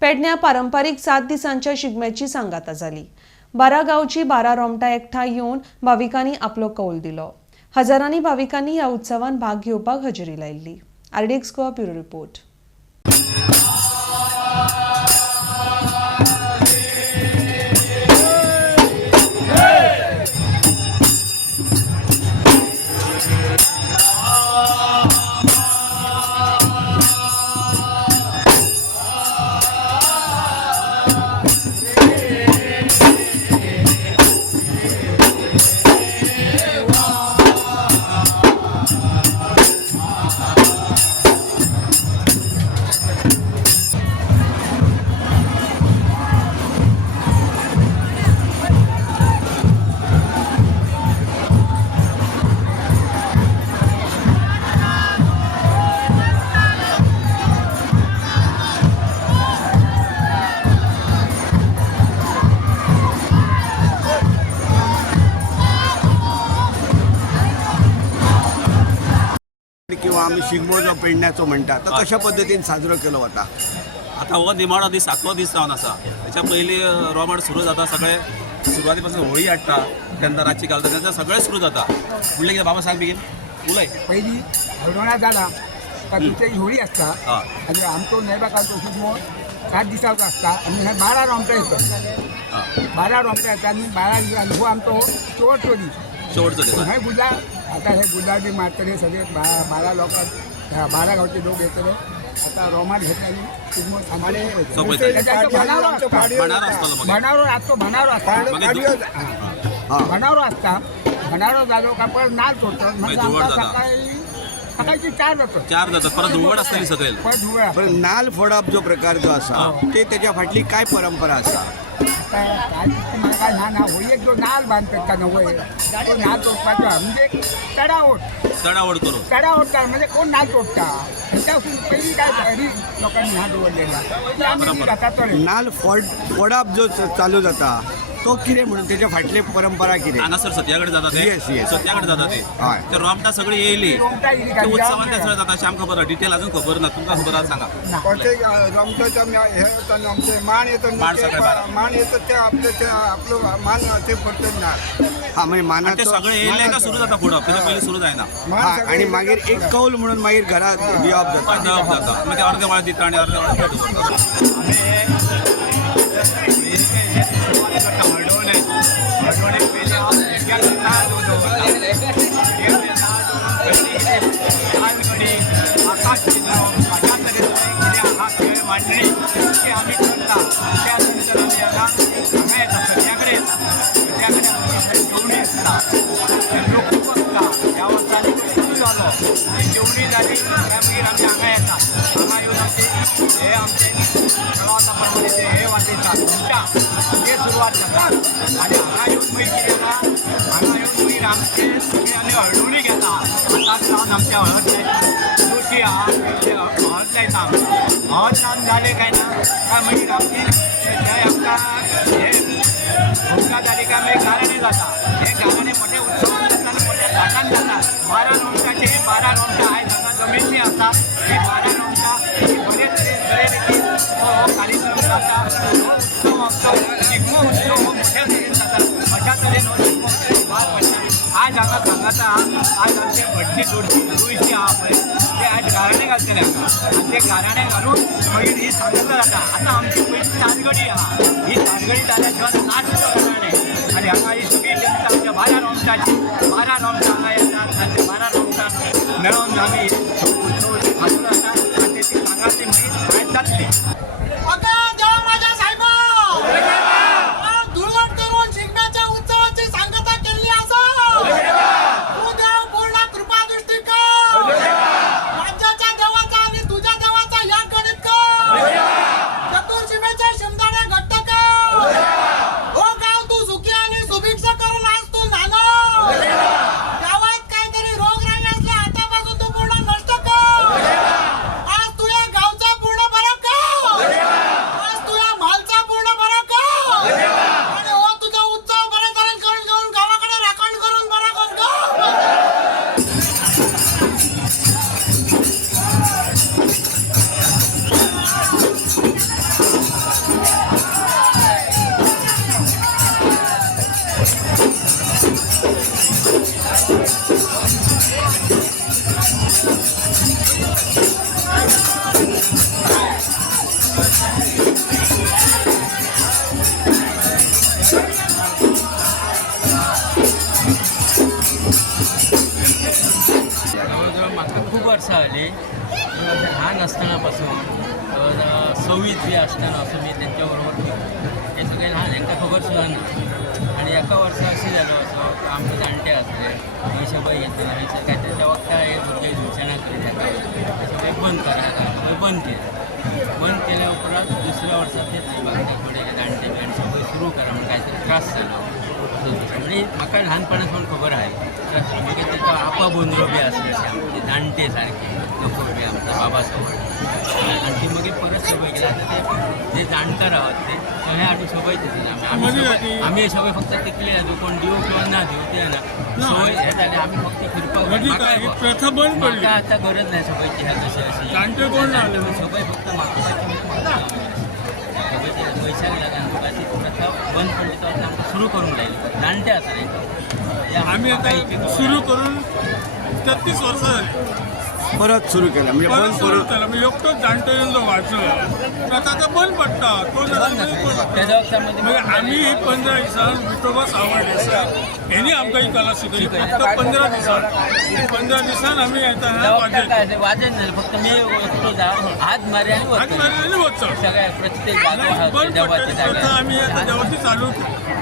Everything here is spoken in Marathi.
पेडण्या पारंपरिक 7 दिसांच्या शिगम्याची सांगाता जाली। 12 गावची 12 रोमटा एकठांय येवन भाविकांनी आपलो कौल दिलो। हजारांनी भाविकांनी ह्या उत्सवान भाग घेवपाक हजेरी लायिल्ली। RDX Goa bureau report. किंवा आम्ही शिगमो जो पेडण्याचो म्हणटा तो कशा पद्धतीन साजरो केलो वता। आता हो निमाणो दीस 7वो दीस जावन आसा। त्याच्या पयलीं रोमाड सुरू जाता, सगळे सुरवाती पासून होळी हाडटा तेन्ना रातची घालता तेन्ना सगळें सुरू जाता। म्हणलें कितें बाबा सांग बेगीन उलय। पहिली हळदोणा जाला का तुमची होळी असता आणि आमचो नैबाकाचो शिगमो 7 दिसांचो असता आणि हे 12 रोमटा येतात। 12 रोमटा येतात आणि 12 दिसांनी हो आमचो शेवटचो दीस। हे गुला आता हे गुलाबी मारतले सगळे 12 लोक 12 गावचे लोक येतले। आता रोमाट घेतले शिगमो भणारो असता। भणारो जालो का परत नाल सोडतात सकाळची 4 जातात परत धुळवड असतली सगळे। पण नाल फोडप जो प्रकार जो असा ते त्याच्या फाटली काय परंपरा असा? काय ना होळयेक जो नाल बांधतात का नवय तो नाल तोडपाचा म्हणजे चढावड करून चढावड म्हणजे कोण नाल तोडता ह्याच्यापासून पहिली काय घरी लोकांनी नाल दवरलेला नाल फोडप जो चालू जाता तो कितें म्हणून त्याच्या फाटले परंपरा कितें? हांगासर सत्याकडे जाता ते सत्याकडे जाता ते रोमटा सगळी येयली उत्सवान ते जाता अशें आमकां खबर डिटेल अजून खबर ना। तुमकां खबर आसा सांगा। रोमटाच्या हे आमचे मान येतात मान येतात ते आपलो मान ते पडतात ना। म्हणजे मानाचे सगळे येयले का सुरू जाता फुडप त्याच्या पयलीं सुरू जायना। आणि मागीर एक कौल म्हणून मागीर घरात दिवप जाता मागीर अर्दे वळा दिता आणि अर्दे वळा करता। जेवणी झाली मागीर आमी हांगा येतात। हांगा येवन हे आमचे कळावता प्रमाणे हे वाजयतात घुमटा हे सुरवात जाता। आनी हांगा येवन मागीर कितें जाता हांगा येवन मागीर आमचे सगळे आमी हळदोणी घेता। आतां जावन आमचे हळद जोशी आहा हळद लायता आमकां। हळद लावन जालें काय ना काय मागीर आमची थंय आमकां हे घुमटा जाली काय मागीर गाराणें जाता। हे गाराणें मोठे उत्सवान जाता आनी मोठ्या थाटान जाता। 12 रोमटाचे 12 रोमटा आयज हांगा जमिनी आसा। हे 12 रोमटा बरे तरेन कार्यक्रम जाता। उत्सव आमचो शिगमो उत्सव हो मोठ्या तरेन जाता। अशा तरेन हो शिगमो पार पडटा। आज हांगा सांगाता आज आमचे भटजी जोडची रुयशी आहा पळय ते आज गाराणें घालतले हांगा आनी ते गाराणें घालून मागीर ही सांगता जाता। आतां आमची पयली तारगडी आहा ही तारगडी जाल्या शिवाय नाचतो गाराणें आनी हांगा ही सगळी जनता आमच्या 12 रोमटाची 12 रोमटा हांगा येतात आनी ते 12 रोमटा मेळोन आमी उत्सव साजरो जाता आनी ती सांगाती मागीर भायर जातली। आज तुझ्या गावचा पूर्ण फरक का आले लहान असतानापासून 6वी असताना असं मी त्यांच्याबरोबर फिरतो. हे सगळे लहान यांना खबर सुद्धा नाही. आणि एका वर्षा अशी झालं असं आमचे जाणटे असले पैशाबाई घेतले नाही काय त्याच्या वक्ता हे भुरगे सूचना करीत ते सगळे बंद करायला बंद केलं. बंद केल्या उपरांत दुसऱ्या वर्सात ते थोडे जाणटे आणि सगळं सुरू करा म्हणजे काहीतरी त्रास झाला. म्हणजे म्हाका ल्हानपणासून खबर आहे मागीर तेका आपा बोंद्रो बी आसले आमचे जाणटे सारखे लोक बी आमचा बाबा सोबत आणि ती मागीर परत सवय केली. आता ते जे जाणकार आहात ते हे आमी सवय दिली. आम्ही सवय फक्त तिकले ना कोण दिवं किंवा ना दिवं ते ना सवय हे झाले आम्ही फक्त फिरपाक प्रथा बंद पडली. म्हाका आता गरज नाही सवयची ह्या कशी अशी जाणटे कोण झाले सवय फक्त मागपाची वैशाख लागून तुकाची प्रथा बंद पडली तर आमकां सुरू करून लायली जाणटे आसा आम्ही आता सुरू करून 33 वर्सां झाली. परत सुरू केलं म्हणजे परत बंद सुरू करून केलं मी एकटोच जाणटो येऊन जो वाचलो आता आता बंद पडटा तो त्याच्या वक्तामध्ये म्हणजे आम्ही ही 15 दिसांक विठोबा सावंत आसात हेणी आमकां ही कला शिकयली फक्त 15 दिसांक 15 दिसान आमी येता वाजयता वाजत नाही फक्त मी वचतो हात मारे आणि हात मारलेली वचप सगळ्या प्रत्येक जागो बंद देवाची पडटा जागा आम्ही आता देवाची चालू